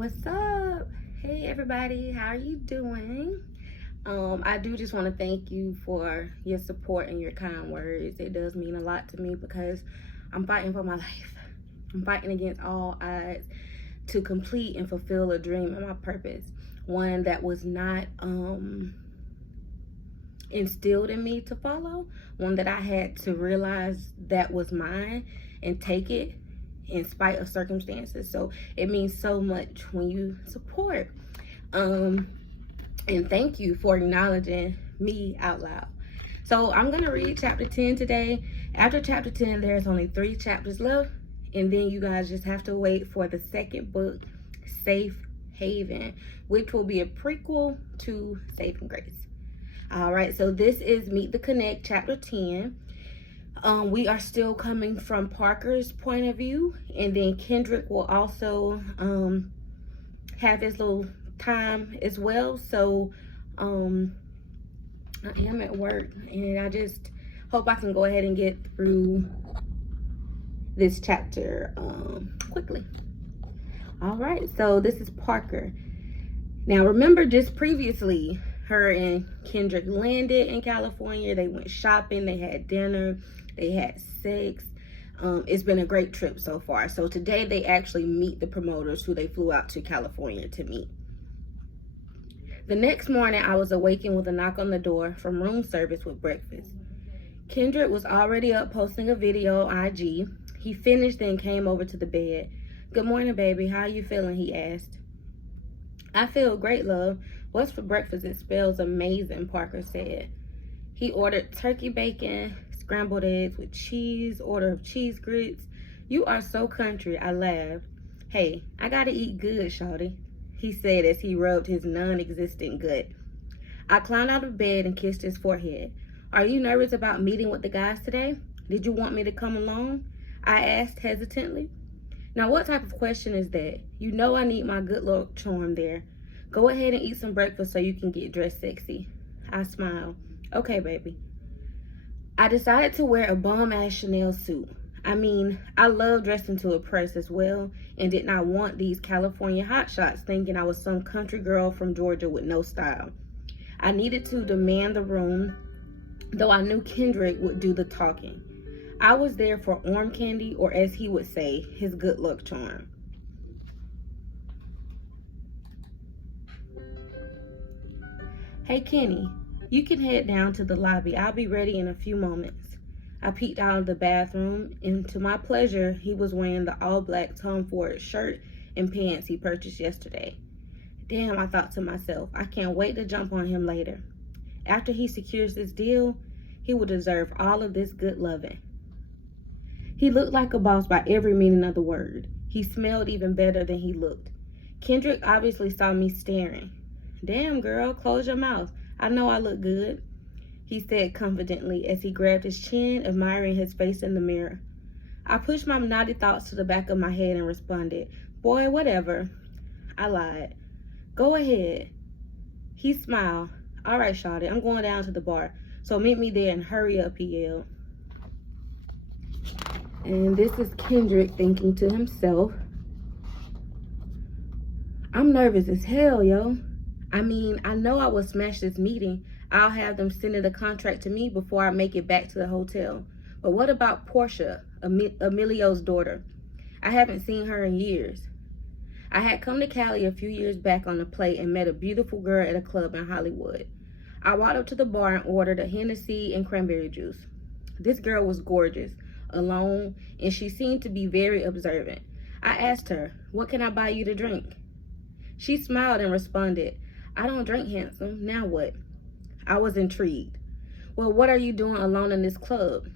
What's up? Hey everybody, how are you doing? I do just want to thank you for your support and your kind words. It does mean a lot to me because I'm fighting for my life. I'm fighting against all odds to complete and fulfill a dream and my purpose. One that was not instilled in me to follow. One that I had to realize that was mine and take it in spite of circumstances. So it means so much when you support. And thank you for acknowledging me out loud. So I'm gonna read chapter 10 today. After chapter 10, there's only 3 chapters left, and then you guys just have to wait for the second book, Safe Haven, which will be a prequel to Saving Grace. All right, so this is Meet the Connect chapter 10. We are still coming from Parker's point of view, and then Kendrick will also have his little time as well. So I am at work, and I just hope I can go ahead and get through this chapter quickly. All right, so this is Parker. Now remember, just previously, her and Kendrick landed in California. They went shopping, they had dinner, they had sex. It's been a great trip so far. So today they actually meet the promoters who they flew out to California to meet. The next morning, I was awakened with a knock on the door from room service with breakfast. Kendrick was already up posting a video on IG. He finished, then came over to the bed. "Good morning, baby. How you feeling?" he asked. "I feel great, love. What's for breakfast? It smells amazing," Parker said. He ordered turkey bacon, scrambled eggs with cheese, order of cheese grits. "You are so country," I laughed. "Hey, I gotta eat good, shawty," he said as he rubbed his non-existent gut. I climbed out of bed and kissed his forehead. "Are you nervous about meeting with the guys today? Did you want me to come along?" I asked hesitantly. "Now what type of question is that? You know I need my good luck charm there. Go ahead and eat some breakfast so you can get dressed sexy." I smiled. "Okay, baby." I decided to wear a bomb-ass Chanel suit. I mean, I love dressing to impress as well, and did not want these California hotshots thinking I was some country girl from Georgia with no style. I needed to demand the room, though I knew Kendrick would do the talking. I was there for arm candy, or as he would say, his good luck charm. "Hey, Kenny, you can head down to the lobby. I'll be ready in a few moments." I peeked out of the bathroom, and to my pleasure, he was wearing the all-black Tom Ford shirt and pants he purchased yesterday. Damn, I thought to myself, I can't wait to jump on him later. After he secures this deal, he will deserve all of this good loving. He looked like a boss by every meaning of the word. He smelled even better than he looked. Kendrick obviously saw me staring. "Damn, girl, close your mouth. I know I look good," he said confidently as he grabbed his chin, admiring his face in the mirror. I pushed my naughty thoughts to the back of my head and responded, "Boy, whatever." I lied. "Go ahead." He smiled. "All right, shawty, I'm going down to the bar, so meet me there and hurry up," he yelled. And this is Kendrick thinking to himself, "I'm nervous as hell, yo. I mean, I know I will smash this meeting. I'll have them sending the contract to me before I make it back to the hotel. But what about Portia, Emilio's daughter? I haven't seen her in years." I had come to Cali a few years back on a play and met a beautiful girl at a club in Hollywood. I walked up to the bar and ordered a Hennessy and cranberry juice. This girl was gorgeous, alone, and she seemed to be very observant. I asked her, "What can I buy you to drink?" She smiled and responded, "I don't drink, handsome. Now what?" I was intrigued. "Well, what are you doing alone in this club?"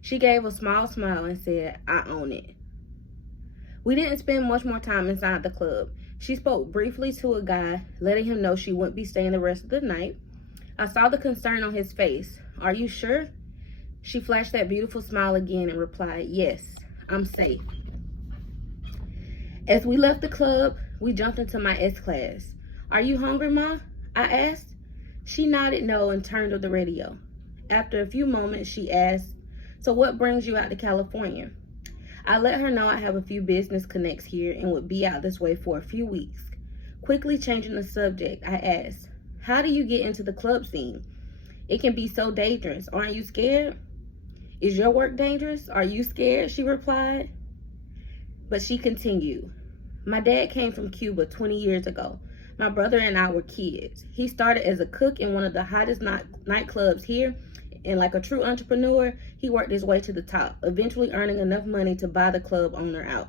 She gave a small smile and said, "I own it." We didn't spend much more time inside the club. She spoke briefly to a guy, letting him know she wouldn't be staying the rest of the night. I saw the concern on his face. "Are you sure?" She flashed that beautiful smile again and replied, "Yes, I'm safe." As we left the club, we jumped into my S-Class. "Are you hungry, Ma?" I asked. She nodded no and turned to the radio. After a few moments, she asked, "So what brings you out to California?" I let her know I have a few business connects here and would be out this way for a few weeks. Quickly changing the subject, I asked, "How do you get into the club scene? It can be so dangerous. Aren't you scared?" "Is your work dangerous? Are you scared?" she replied. But she continued, "My dad came from Cuba 20 years ago. My brother and I were kids. He started as a cook in one of the hottest nightclubs here, and like a true entrepreneur, he worked his way to the top, eventually earning enough money to buy the club owner out.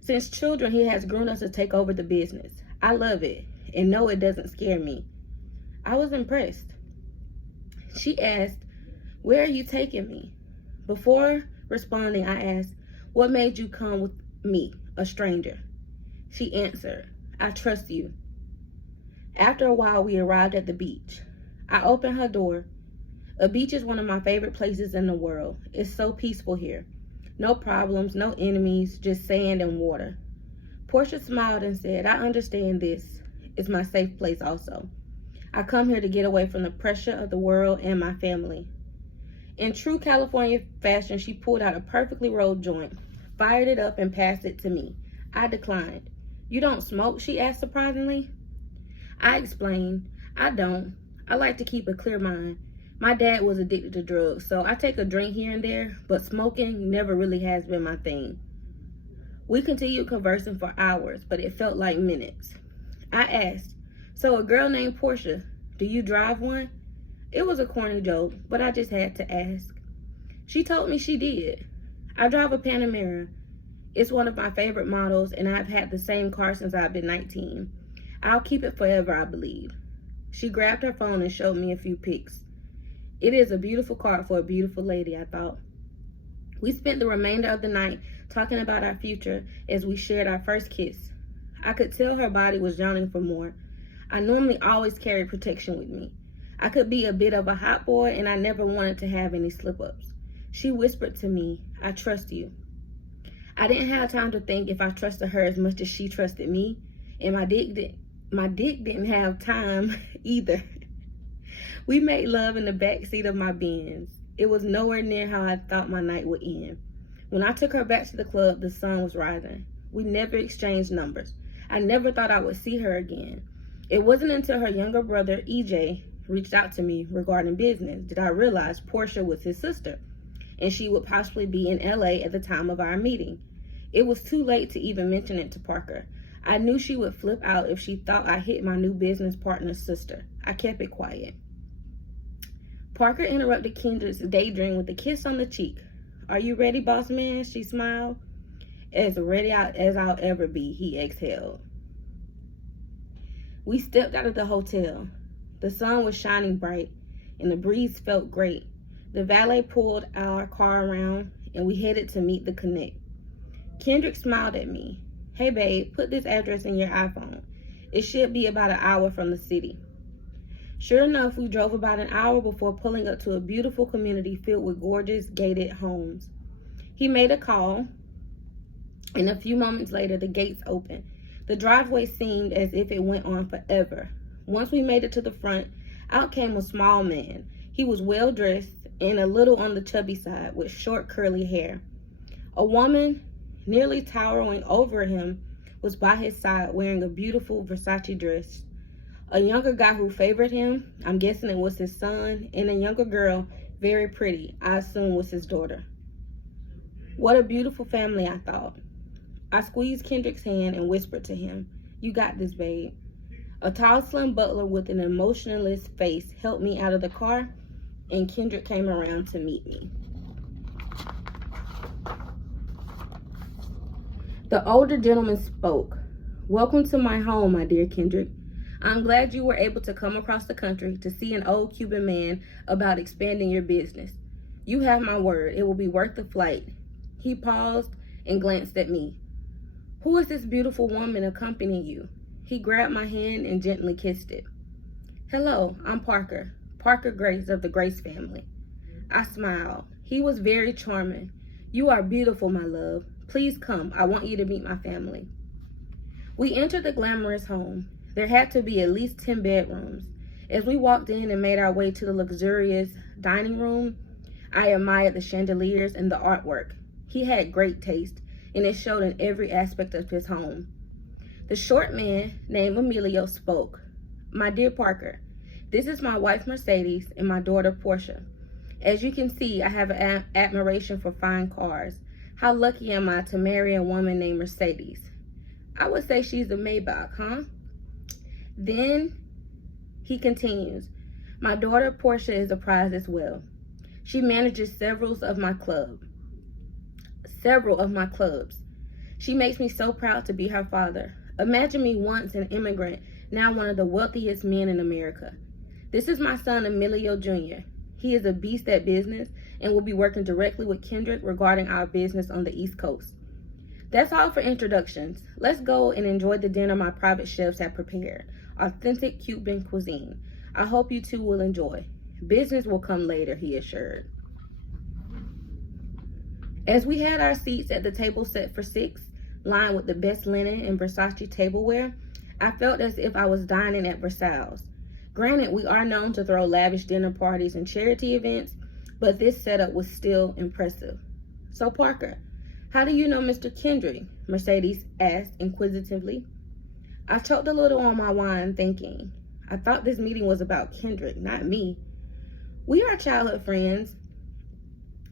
Since children, he has grown us to take over the business. I love it, and no, it doesn't scare me." I was impressed. She asked, "Where are you taking me?" Before responding, I asked, "What made you come with me, a stranger?" She answered, "I trust you." After a while, we arrived at the beach. I opened her door. A beach is one of my favorite places in the world. It's so peaceful here. No problems, no enemies, just sand and water. Portia smiled and said, "I understand this. It's my safe place also. I come here to get away from the pressure of the world and my family." In true California fashion, she pulled out a perfectly rolled joint, fired it up, and passed it to me. I declined. "You don't smoke?" she asked surprisingly. I explained, "I don't. I like to keep a clear mind. My dad was addicted to drugs, so I take a drink here and there, but smoking never really has been my thing." We continued conversing for hours, but it felt like minutes. I asked, "So a girl named Portia, do you drive one?" It was a corny joke, but I just had to ask. She told me she did. "I drive a Panamera. It's one of my favorite models, and I've had the same car since I've been 19. I'll keep it forever, I believe." She grabbed her phone and showed me a few pics. It is a beautiful car for a beautiful lady, I thought. We spent the remainder of the night talking about our future as we shared our first kiss. I could tell her body was yearning for more. I normally always carry protection with me. I could be a bit of a hot boy, and I never wanted to have any slip-ups. She whispered to me, "I trust you." I didn't have time to think if I trusted her as much as she trusted me, and my dick didn't have time either. We made love in the back seat of my Benz. It was nowhere near how I thought my night would end. When I took her back to the club, the sun was rising. We never exchanged numbers. I never thought I would see her again. It wasn't until her younger brother, EJ, reached out to me regarding business did I realize Portia was his sister, and she would possibly be in LA at the time of our meeting. It was too late to even mention it to Parker. I knew she would flip out if she thought I hit my new business partner's sister. I kept it quiet. Parker interrupted Kendrick's daydream with a kiss on the cheek. "Are you ready, boss man?" she smiled. "As ready as I'll ever be," he exhaled. We stepped out of the hotel. The sun was shining bright, and the breeze felt great. The valet pulled our car around, and we headed to meet the Connect. Kendrick smiled at me. "Hey, babe, put this address in your iPhone. It should be about an hour from the city." Sure enough, we drove about an hour before pulling up to a beautiful community filled with gorgeous gated homes. He made a call, and a few moments later, the gates opened. The driveway seemed as if it went on forever. Once we made it to the front, out came a small man. He was well dressed and a little on the chubby side with short curly hair. A woman, nearly towering over him, was by his side wearing a beautiful Versace dress. A younger guy who favored him, I'm guessing it was his son, and a younger girl, very pretty, I assume was his daughter. What a beautiful family, I thought. I squeezed Kendrick's hand and whispered to him, "You got this, babe." A tall, slim butler with an emotionless face helped me out of the car, and Kendrick came around to meet me. The older gentleman spoke. "Welcome to my home, my dear Kendrick. I'm glad you were able to come across the country to see an old Cuban man about expanding your business. You have my word, it will be worth the flight." He paused and glanced at me. "Who is this beautiful woman accompanying you?" He grabbed my hand and gently kissed it. "Hello, I'm Parker Grace of the Grace family." I smiled. He was very charming. "You are beautiful, my love. Please come, I want you to meet my family." We entered the glamorous home. There had to be at least 10 bedrooms. As we walked in and made our way to the luxurious dining room, I admired the chandeliers and the artwork. He had great taste, and it showed in every aspect of his home. The short man, named Emilio, spoke. "My dear Parker, this is my wife Mercedes and my daughter Portia. As you can see, I have an admiration for fine cars. How lucky am I to marry a woman named Mercedes? I would say she's a Maybach, huh?" Then he continues, "My daughter Portia is a prize as well. She manages several of my clubs. She makes me so proud to be her father. Imagine me once an immigrant, now one of the wealthiest men in America. This is my son Emilio Jr. He is a beast at business and will be working directly with Kendrick regarding our business on the East Coast. That's all for introductions. Let's go and enjoy the dinner my private chefs have prepared. Authentic Cuban cuisine. I hope you two will enjoy. Business will come later," he assured. As we had our seats at the table set for 6, lined with the best linen and Versace tableware, I felt as if I was dining at Versailles. Granted, we are known to throw lavish dinner parties and charity events, but this setup was still impressive. "So Parker, how do you know Mr. Kendrick?" Mercedes asked inquisitively. I choked a little on my wine, thinking, I thought this meeting was about Kendrick, not me. "We are childhood friends.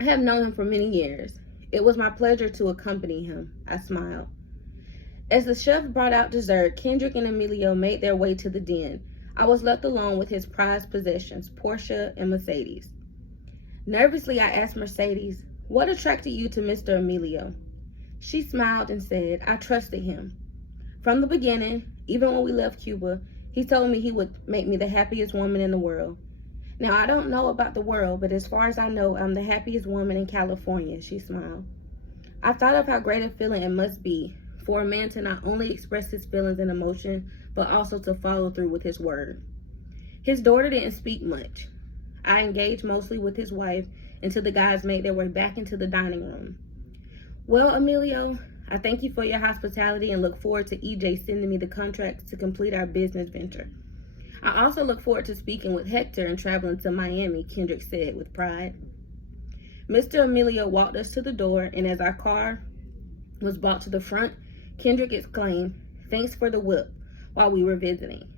I have known him for many years. It was my pleasure to accompany him," I smiled. As the chef brought out dessert, Kendrick and Emilio made their way to the den. I was left alone with his prized possessions, Portia and Mercedes. Nervously, I asked Mercedes, "What attracted you to Mr. Emilio?" She smiled and said, "I trusted him. From the beginning, even when we left Cuba, he told me he would make me the happiest woman in the world. Now, I don't know about the world, but as far as I know, I'm the happiest woman in California," she smiled. I thought of how great a feeling it must be for a man to not only express his feelings and emotion, but also to follow through with his word. His daughter didn't speak much. I engaged mostly with his wife until the guys made their way back into the dining room. "Well, Emilio, I thank you for your hospitality and look forward to EJ sending me the contracts to complete our business venture. I also look forward to speaking with Hector and traveling to Miami," Kendrick said with pride. Mr. Emilio walked us to the door, and as our car was brought to the front, Kendrick exclaimed, "Thanks for the whip," while we were visiting.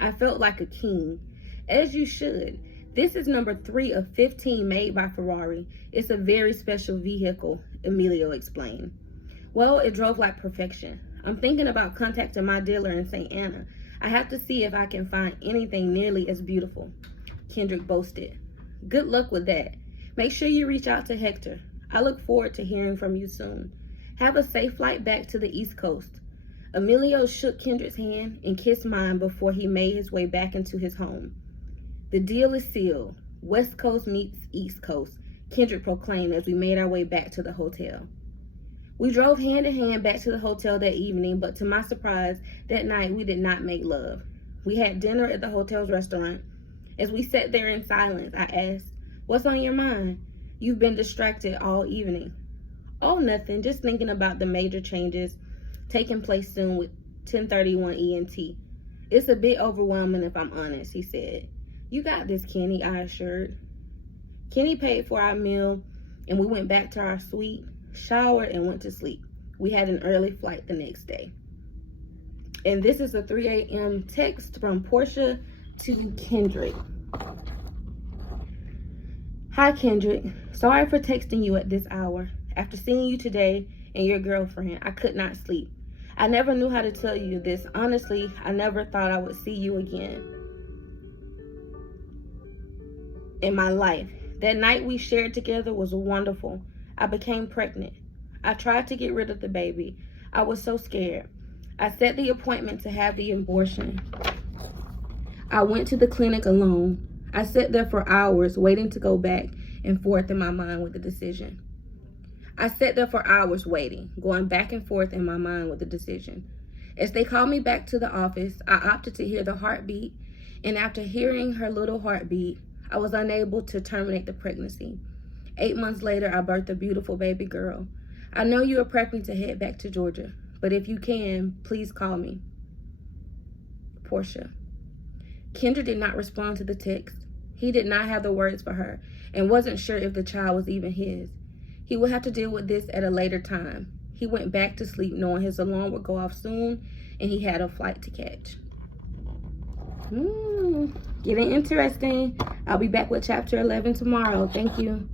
I felt like a king, as you should. This is number 3 of 15 made by Ferrari. It's a very special vehicle, Emilio explained. "Well, it drove like perfection. I'm thinking about contacting my dealer in St. Anna. I have to see if I can find anything nearly as beautiful," Kendrick boasted. "Good luck with that. Make sure you reach out to Hector. I look forward to hearing from you soon. Have a safe flight back to the East Coast." Emilio shook Kendrick's hand and kissed mine before he made his way back into his home. "The deal is sealed. West Coast meets East Coast," Kendrick proclaimed as we made our way back to the hotel. We drove hand in hand back to the hotel that evening, but to my surprise, that night we did not make love. We had dinner at the hotel's restaurant. As we sat there in silence, I asked, "What's on your mind? You've been distracted all evening." "Oh, nothing, just thinking about the major changes taking place soon with 1031 ENT. It's a bit overwhelming if I'm honest," he said. "You got this, Kenny," I assured. Kenny paid for our meal, and we went back to our suite, showered, and went to sleep. We had an early flight the next day. And this is a 3 a.m. text from Portia to Kendrick. "Hi, Kendrick. Sorry for texting you at this hour. After seeing you today and your girlfriend, I could not sleep. I never knew how to tell you this. Honestly, I never thought I would see you again in my life. That night we shared together was wonderful. I became pregnant. I tried to get rid of the baby. I was so scared. I set the appointment to have the abortion. I went to the clinic alone. I sat there for hours waiting to go back and forth in my mind with the decision. I sat there for hours waiting, going back and forth in my mind with the decision. As they called me back to the office, I opted to hear the heartbeat, and after hearing her little heartbeat, I was unable to terminate the pregnancy. 8 months later, I birthed a beautiful baby girl. I know you are prepping to head back to Georgia, but if you can, please call me. Portia. Kendra did not respond to the text. He did not have the words for her and wasn't sure if the child was even his. He would have to deal with this at a later time. He went back to sleep knowing his alarm would go off soon and he had a flight to catch. Getting interesting. I'll be back with chapter 11 tomorrow. Thank you.